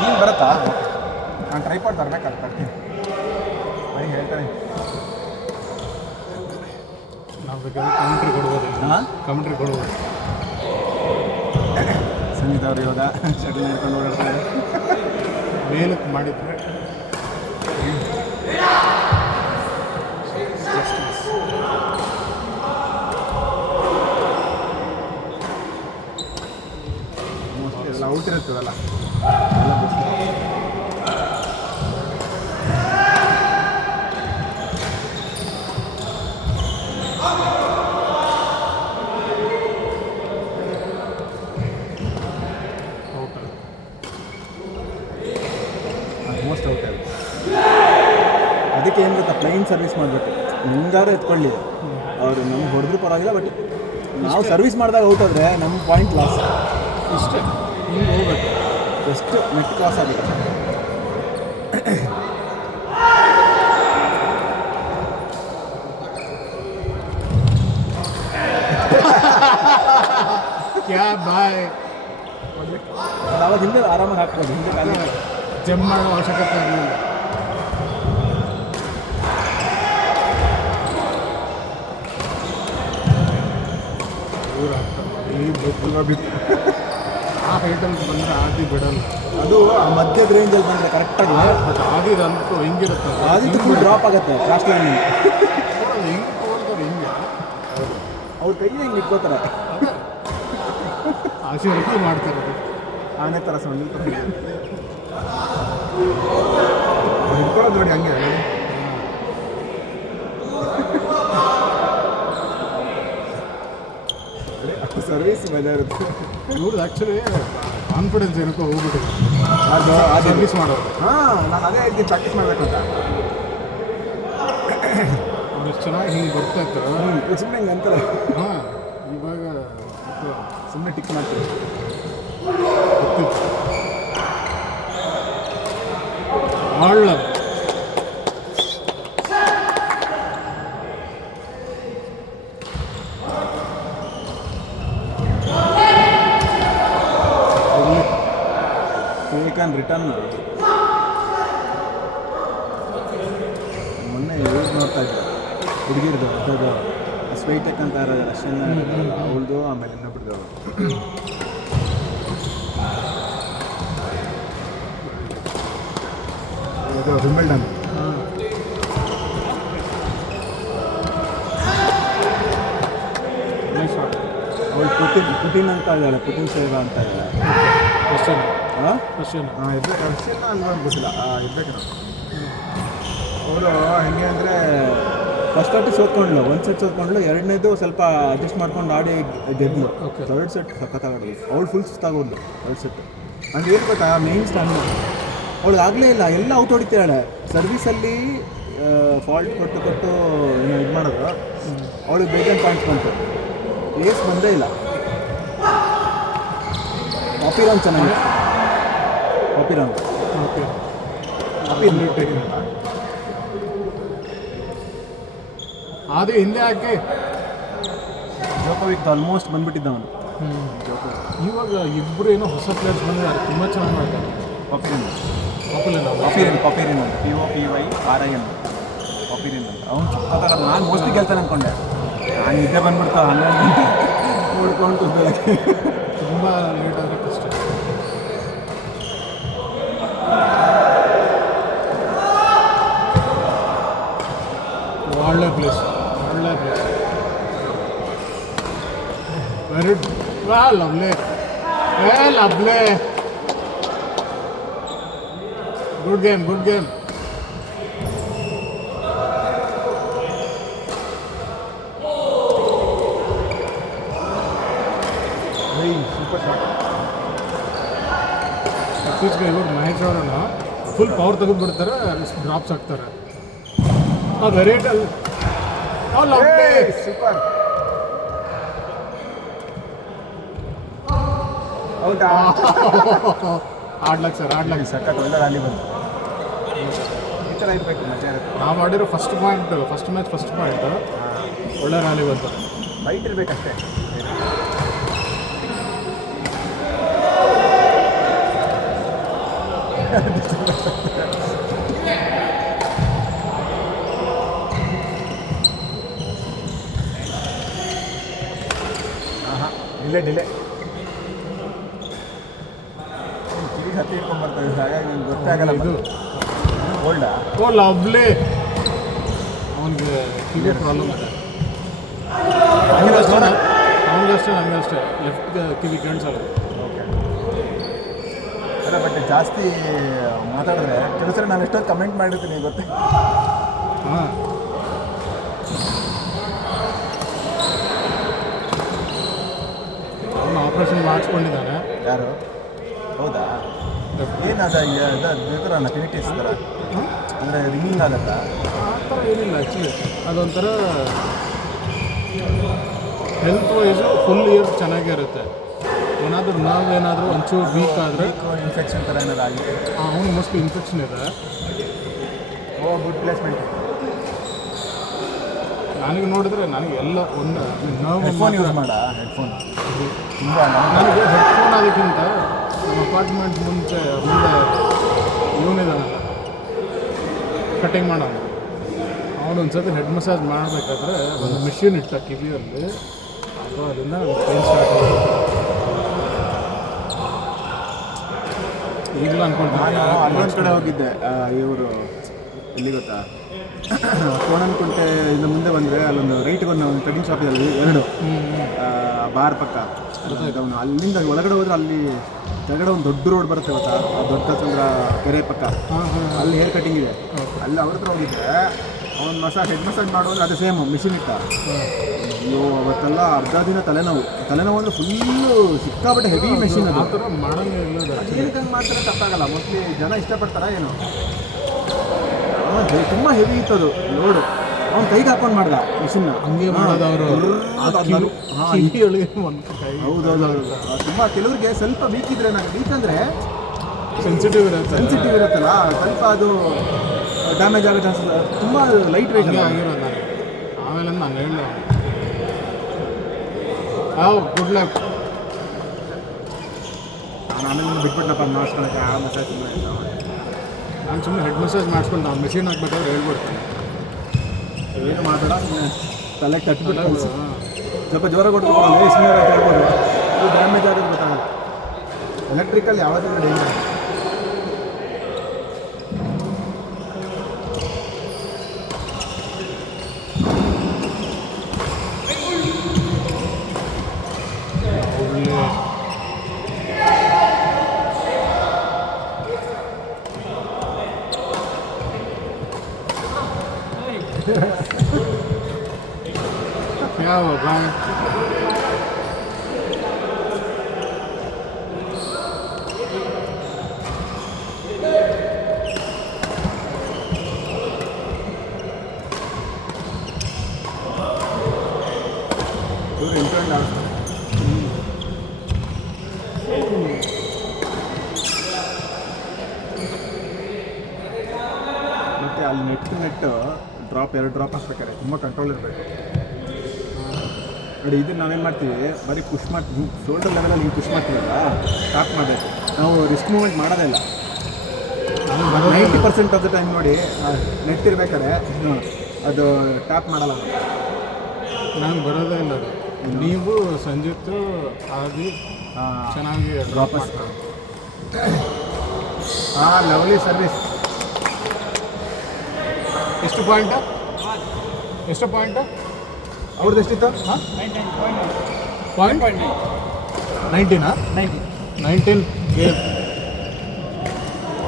ನೀನು ಬರುತ್ತಾ? ನಾನು ಟ್ರೈಪಾಡ್ ತರಬೇಕಲ್ಲ, ತರ್ತೀನಿ. ಬರೀ ಹೇಳ್ತಾನೆ. ನಾವು ಬೇಕಾದ್ರೆ ಕಮೆಂಟ್ರಿ ಕೊಡ್ಬೋದು. ಹಾಂ, ಕಮೆಂಟ್ರಿ ಕೊಡ್ಬೋದು. ಸಂಗೀತ ಅವರು ಇವಾಗ ಶಟಲ್ ಹಿಡ್ಕೊಂಡು ಓಡಾಡ್ತಾರೆ. ಮೇಲಕ್ಕೆ ಮಾಡಿದ್ರೆ ಎಲ್ಲ ಔಟ್ ಇರುತ್ತದಲ್ಲ. ಆಲ್ಮೋಸ್ಟ್ ಔಟ್ ಆಗುತ್ತೆ. ಅದಕ್ಕೆ ಏನು ಗೊತ್ತಾ, ಪ್ಲೈನ್ ಸರ್ವಿಸ್ ಮಾಡಬೇಕು. ನಿಮ್ದಾರು ಎತ್ಕೊಳ್ಳಿ, ಅವರು ನಮ್ಗೆ ಹೊಡೆದ್ರು ಪರವಾಗಿಲ್ಲ. ಬಟ್ ನಾವು ಸರ್ವಿಸ್ ಮಾಡಿದಾಗ ಔಟ್ ಆದರೆ ನಮ್ಮ ಪಾಯಿಂಟ್ ಲಾಸ್. ಇಷ್ಟೇ, ಹಿಂಗೆ ಹೋಗ್ಬೇಕು. ಎಷ್ಟು ನೆಟ್ ಕ್ರಾಸ್ ಆಗಿದೆ. ಕ್ಯಾ ಬಾಯ್. ಅವಾಗ ಹಿಂದೆ ಆರಾಮಾಗಿ ಹಾಕ್ಬೋದು. ಹಿಂದೆ ಖಾಲಿ ಜಂಪ್ ಮಾಡೋ ಅವಶ್ಯಕತೆ ಇರಲಿಲ್ಲ. ದೂರ ಆಗ್ತದೆ. ಈ ಬಿತ್ತು ಆ ಹೈಟಲ್ಲಿ ಬಂದರೆ ಆದಿ ಬಿಡಲ್ಲ. ಅದು ಆ ಮಧ್ಯದ ರೇಂಜಲ್ಲಿ ಬಂದರೆ ಕರೆಕ್ಟಾಗಿ ಬಟ್ ಆದಿದಂತೂ ಹಿಂಗಿರುತ್ತೆ. ಆದಿತ್ತು ಫುಲ್ ಡ್ರಾಪ್ ಆಗುತ್ತೆ ಕ್ರಾಶ್ ಲೈನ್. ಹಿಂಗೆ ತೋರ್ತಾರೆ ಹಿಂಗೆ. ಅವ್ರ ಕೈ ಹಿಂಗೆ ಇಟ್ಕೋತಾರೆ. ಆಶೀರ್ವಾದ ಮಾಡ್ತಾರೆ. ಆನೆ ಥರ ಸೊಳ್ಳೆ ಇಟ್ಕೊಳ್ಳೋದು ನೋಡಿ ಹಂಗೆ. ಸರ್ವಿಸ್ ಮಜಾ ಇರುತ್ತೆ. ಇವ್ರದ್ದು ಆ್ಯಕ್ಚುಲಿ ಕಾನ್ಫಿಡೆನ್ಸ್ ಏನಕ್ಕೋ ಹೋಗ್ಬಿಟ್ಟಿದೆ ಅದು ಸರ್ವಿಸ್ ಮಾಡೋದು. ಹಾಂ, ನಾನು ಅದೇ ಹೇಳ್ತೀನಿ, ಪ್ರಾಕ್ಟೀಸ್ ಮಾಡಬೇಕು ಅಂತ. ಅವ್ರು ಎಷ್ಟು ಚೆನ್ನಾಗಿ ಹಿಂಗೆ ಬರ್ತಾ ಇರ್ತಾರೆ. ಸುಮ್ಮನೆ ಹಿಂಗೆ ಅಂತಾರೆ. ಹಾಂ, ಇವಾಗ ಸುಮ್ಮನೆ ಟಿಕ್ ಮಾಡ್ತೀವಿ. ಗೊತ್ತಿತ್ತು. ಒಳ್ಳ ಬೇಕನ್ ರಿಟರ್ನ್. ಮೊನ್ನೆ ಯೂಸ್ ನೋಡ್ತಾ ಇದ್ದೆ ಹುಡುಗಿರ್ದು ಅದು ಸ್ವೈಟೆಕ್ ಅಂತ ಇರೋದು ರಷ್ಯನ್ ಅವಳದು, ಆಮೇಲೆ ಇನ್ನೊಬ್ರದ್ದು ಇದು ವಿಂಬಲ್ಡನ್. ಅವಳು ಪುಟಿನ್ ಅಂತ ಇದ್ದಾಳೆ, ಪುಟಿನ್ ಸೇವಾ ಅಂತ ಇದ್ದಾಳೆ. ಕ್ವಶನ್ ಹಾಂ ಕ್ವಶನ್ ಇರ್ಬೇಕು, ರಷ್ಯನ್ ಅಲ್ವಾ ಗೊತ್ತಿಲ್ಲ. ಇರ್ಬೇಕು ನಾವು. ಅವಳು ಹೆಂಗೆ ಅಂದರೆ ಫಸ್ಟ್ ಸೆಟ್ ಸೋತ್ಕೊಂಡ್ಲು, ಒಂದು ಸೆಟ್ ಸೋತ್ಕೊಂಡ್ಲು, ಎರಡನೇದು ಸ್ವಲ್ಪ ಅಡ್ಜಸ್ಟ್ ಮಾಡ್ಕೊಂಡು ಆಡಿ ಗೆದ್ಲು. Okay. ಥರ್ಡ್ ಸೆಟ್ ಸಖತ್ತಾಗೋದು. ಅವಳು ಫುಲ್ ಸುಸ್ತಾಗೋದ್ಲು ಥರ್ಡ್ ಸೆಟ್. ಅಂದ್ರೆ ಏನು ಗೊತ್ತಾ, ಮೇನ್ ಸ್ಟ್ಯಾಮಿನ ಅವಳಿಗೆ ಆಗಲೇ ಇಲ್ಲ, ಎಲ್ಲ ಔಟ್ ಹೊಡಿತಾಳೆ. ಸರ್ವಿಸಲ್ಲಿ ಫಾಲ್ಟ್ ಕೊಟ್ಟು ಇದು ಮಾಡೋದು. ಅವಳಿಗೆ ಬೇಜಾನ್ ಪಾಯಿಂಟ್ಸ್ ಬಂತು, ಏಸ್ ಬಂದೇ ಇಲ್ಲ. ಕಾಪಿರಾನ್ ಚೆನ್ನಾಗಿದೆ, ಕಾಪಿರಾನ್. ಓಕೆ. ಅದು ಹಿಂದೆ ಹಾಕಿ ಜೋಕೋವಿಕ್ ಆಲ್ಮೋಸ್ಟ್ ಬಂದ್ಬಿಟ್ಟಿದ್ದ ಅವನು. ಇವಾಗ ಇಬ್ಬರು ಏನೋ ಹೊಸ ಪ್ಲೇಯರ್ಸ್ ಬಂದಿದ್ದಾರೆ, ತುಂಬ ಚೆನ್ನಾಗಿ ಮಾಡ್ತಾರೆ. ಕಾಪಿರಿನ್ ಪಾಪ್ಯುಲರ್ ಪಾಪಿರಿನ್ ಅಂತ POPYRIN ಪಾಪಿರಿನ್ ಅಂತ. ಅವ್ನು ಸಕ್ಕತ್ತಾಗ, ನಾನು ಮೋಸ್ಟ್ಲಿ ಗೆಲ್ತಾನೆ ಅಂದ್ಕೊಂಡೆ. ನಾನು ನಿದ್ದೆ ಬಂದ್ಬಿಡ್ತಾ 12 ಗಂಟೆ ನೋಡ್ಕೊಂಡು ಬೆಳಗ್ಗೆ. ತುಂಬ ಲೇಟ್ ಆದರೆ ಕಷ್ಟ. ಒಳ್ಳೆ ಪ್ಲೇಸ್, ಒಳ್ಳೆ place. Very lovely, lovely. Good game, good game. Super shot. ಇತ್ತೀಚೆಗೆ ಇವಾಗ ಮಹೇಶ್ ಅವರನ್ನು ಫುಲ್ ಪವರ್ ತೆಗೆದುಬಿಡ್ತಾರೆ, ಡ್ರಾಪ್ಸ್ ಆಗ್ತಾರೆ. Very lovely. ಸೂಪರ್. ಹೌದಾ, ಆಡ್ಲಕ್ಕೆ ಸರ್, ಆಡ್ಲಕ್ಕೆ. ಸಖತ್ ಒಳ್ಳೆ ರ್ಯಾಲಿ ಬಂತು. ಈ ಥರ ಇರಬೇಕು, ಮಜಾ ಇರುತ್ತೆ. ನಾವು ಮಾಡಿರೋ ಫಸ್ಟ್ ಮ್ಯಾಚ್ ಫಸ್ಟ್ ಪಾಯಿಂಟ್ ಒಳ್ಳೆ ರ್ಯಾಲಿ ಬಂತು. ಫೈಟ್ ಇರಬೇಕಷ್ಟೇ. ಡಿಲೇ ಕಿವಿಗೆ ಹತ್ತಿ ಇಟ್ಕೊಂಡ್ಬರ್ತದೆ ಹಾಗಾಗಿ ನಂಗೆ ಗೊತ್ತಾಗಲ್ಲ. ಇದು ಓಲ್ಡಾ? ಓ ಲವ್ಲಿ, ಅವನಿಗೆ ಕಿವಿ ಪ್ರಾಬ್ಲಮ್ ಇದೆ. ಅವನಿಗಷ್ಟೇ ನನಗಷ್ಟೇ ಲೆಫ್ಟ್ ಕಿವಿ ಕೇಳಿಸಲ್ಲ. ಓಕೆ. ಅಲ್ಲ ಬಟ್ ಜಾಸ್ತಿ ಮಾತಾಡಿದ್ರೆ ಕೆಲವು ಸರಿ ನಾನು ಎಷ್ಟೊಂದು ಕಮೆಂಟ್ ಮಾಡಿರ್ತೀನಿ ಗೊತ್ತೇ. ಹಾಂ, ಅವನು ಆಪ್ರೇಷನ್ ಮಾಡಿಸ್ಕೊಂಡಿದ್ದಾನೆ. ಯಾರು? ಹೌದಾ? ಏನದ ಬೇಕಲ್ಲ ಟಿನಿಟಿಸ್ ಥರ ಅಂದರೆ ರಿಂಗಿಂಗ್ ಆಗತ್ತಾ? ಆ ಥರ ಏನಿಲ್ಲ ಆ್ಯಕ್ಚುಲಿ. ಅದೊಂಥರ ಹೆಲ್ತ್ ವೈಸು ಫುಲ್ ಇಯರ್ ಚೆನ್ನಾಗಿರುತ್ತೆ. ಏನಾದರೂ ನರ್ವ್ ಏನಾದರೂ ಒಂಚೂರು ವೀಕ್ ಆದರೆ ಇನ್ಫೆಕ್ಷನ್ ಥರ ಏನಾದ್ರು ಆಗಿದೆ? ಅವನು ಮೋಸ್ಟ್ಲಿ ಇನ್ಫೆಕ್ಷನ್ ಇದೆ. ಓ, ಗುಡ್ ಪ್ಲೇಸ್ಮೆಂಟ್. ನನಗೆ ನೋಡಿದ್ರೆ ನನಗೆ ಎಲ್ಲ ಒಂದು ನರ್ವ್ ಹೆಡ್ಫೋನ್ ಯೂಸ್ ಮಾಡ. ಹೆಡ್ಫೋನ್ ತುಂಬ ನನಗೆ ಹೆಡ್ಫೋನ್ ಅದಕ್ಕಿಂತ ನಮ್ಮ ಅಪಾರ್ಟ್ಮೆಂಟ್ ಮುಂದೆ ಇವನಿದಾನಲ್ಲ ಕಟಿಂಗ್ ಮಾಡೋನು, ಅವನು ಒಂದು ಸತಿ ಹೆಡ್ ಮಸಾಜ್ ಮಾಡಬೇಕಾದ್ರೆ ಒಂದು ಮಿಷಿನ್ ಇಟ್ಟ ಕಿವಿಯಲ್ಲಿ, ಅದು ಅದನ್ನು ಪೇನ್ ಸ್ಟಾರ್ಟ್ ಆಗಿದೆ. ಈಗಲೂ ಅನ್ಕೊಂಡು ನಾನು ಅಲ್ಲೊಂದು ಕಡೆ ಹೋಗಿದ್ದೆ. ಇವರು ಎಲ್ಲಿ ಗೊತ್ತಾ, ಕೋಣನಕುಂಟೆ ಇಂದ ಮುಂದೆ ಬಂದರೆ ಅಲ್ಲೊಂದು ರೈಟ್ಗೆ ಒಂದು ಕಟಿಂಗ್ ಶಾಪ್ ಇದೆ, ಎರಡು ಬಾರ್ ಪಕ್ಕ. ಅವನು ಅಲ್ಲಿಂದ ಒಳಗಡೆ ಹೋದ್ರೆ ಅಲ್ಲಿ ಕೆಳಗಡೆ ಒಂದು ದೊಡ್ಡ ರೋಡ್ ಬರುತ್ತೆ ಗೊತ್ತಾ, ಆ ದೊಡ್ಡ ಚಂದ್ರ ಕೆರೆ ಪಕ್ಕ, ಅಲ್ಲಿ ಹೇರ್ ಕಟಿಂಗ್ ಇದೆ. ಅಲ್ಲಿ ಅವ್ರ ಹತ್ರ ಹೋಗಿದ್ದೆ. ಅವ್ನು ಹೆಡ್ ಮಸಾಜ್ ಮಾಡೋದ್ರೆ ಅದೇ ಸೇಮ್ ಮಿಷಿನ್ ಇಟ್ಟ. ಅಯ್ಯೋ, ಅವತ್ತೆಲ್ಲ ಅರ್ಧ ದಿನ ತಲೆನೋವು ಅಂದರೆ ಫುಲ್ಲು ಸಿಕ್ಕಾಬಟ್ಟೆ ಹೆವಿ ಮೆಷಿನ್. ಅದು ಆ ಥರ ಮಾಡೋಂಗೆ ಇಲ್ಲ. ಏನಕ್ಕೆ ಹಂಗೆ ಮಾಡ್ತಾರೆ ತಪ್ಪಾಗಲ್ಲ. ಮೋಸ್ಟ್ಲಿ ಜನ ಇಷ್ಟಪಡ್ತಾರ ಏನೋ. ತುಂಬ ಹೆವಿ ಇತ್ತು ಅದು ಲೋಡು. ಅವ್ನು ಕೈಗೆ ಹಾಕೊಂಡು ಮಾಡ್ದ ಮಿಷಿನ್ನ. ಹಂಗೆ ಮಾಡೋದು ಅವರು. ಹೌದೌದು. ತುಂಬ ಕೆಲವ್ರಿಗೆ ಸ್ವಲ್ಪ ವೀಕ್ ಇದ್ರೆ, ನನಗೆ ವೀಕ್ ಅಂದರೆ ಸೆನ್ಸಿಟಿವ್ ಇರುತ್ತಲ್ಲ, ಸ್ವಲ್ಪ ಅದು ಡ್ಯಾಮೇಜ್ ಆಗೋ ಚಾನ್ಸಸ್. ತುಂಬ ಲೈಟ್ ವೆಯ್ಟ್ ಆಗಿರೋದು ನನಗೆ. ಆಮೇಲೆ ನಾನು ಹೇಳಿದೆ, ಗುಡ್ ಲಕ್. ನಾನು ಆಮೇಲೆ ಬಿಟ್ಬಿಟ್ಟನಪ್ಪ ಮಾಡಿಸ್ಕೊಳಕ್ಕೆ. ಆ ಮಸಾಜ್ ನಾನು ಸುಮ್ಮನೆ ಹೆಡ್ ಮಸಾಜ್ ಮಾಡಿಸ್ಕೊಂಡು ನಾನು ಮೆಷಿನ್ ಹಾಕ್ಬೇಕಾದ್ರೆ ಹೇಳ್ಬಿಡ್ತೇನೆ, ಏನು ಮಾತಾಡ ತಲೆ ಕಟ್ಬಿಟ್ಟು ಸ್ವಲ್ಪ ಜ್ವರ ಕೊಟ್ಬಿಟ್ಟು ಸುಮ್ಮನೆ ಹೇಳ್ಬೋದು. ಇದು ಡ್ಯಾಮೇಜ್ ಆಗೋದು ಗೊತ್ತಾಗಲ್ಲ. ಎಲೆಕ್ಟ್ರಿಕಲ್ ಯಾವುದೂ ಡೇಂಜರ್. क्या होगा? ಮತ್ತು ಅಲ್ಲಿ ನೆಟ್ಟು ಡ್ರಾಪ್ 2 ಡ್ರಾಪ್ ಹಾಕ್ಬೇಕಾರೆ ತುಂಬ ಕಂಟ್ರೋಲ್ ಇರಬೇಕು ನೋಡಿ. ಇದನ್ನು ನಾವೇನು ಮಾಡ್ತೀವಿ, ಬರೀ ಪುಷ್ ಮಾಡ್ತೀವಿ, ಶೋಲ್ಡರ್ ಲೆವೆಲಲ್ಲಿ ಹಿಂಗೆ ಪುಷ್ ಮಾಡ್ತೀವಲ್ಲ, ಟಾಪ್ ಮಾಡಬೇಕು. ನಾವು ರಿಸ್ಕ್ ಮೂವ್ಮೆಂಟ್ ಮಾಡೋದೇ ಇಲ್ಲ. 90% ಆಫ್ ದ ಟೈಮ್ ನೋಡಿ ನೆಟ್ ಇರ್ಬೇಕಾದ್ರೆ ಅದು ಟ್ಯಾಪ್ ಮಾಡಲ್ಲ. ನಾನು ಬರೋದೇ ಇಲ್ಲ ಅದು. ನೀವು ಸಂಜಿತ್ತು ಆದಿ ಚೆನ್ನಾಗಿ ಡ್ರಾಪ್ ಲವ್ಲಿ ಸರ್ವಿಸ್. ಎಷ್ಟು ಪಾಯಿಂಟ್? ಅವ್ರದ್ದು ಎಷ್ಟಿತ್ತು? Point 19 19 game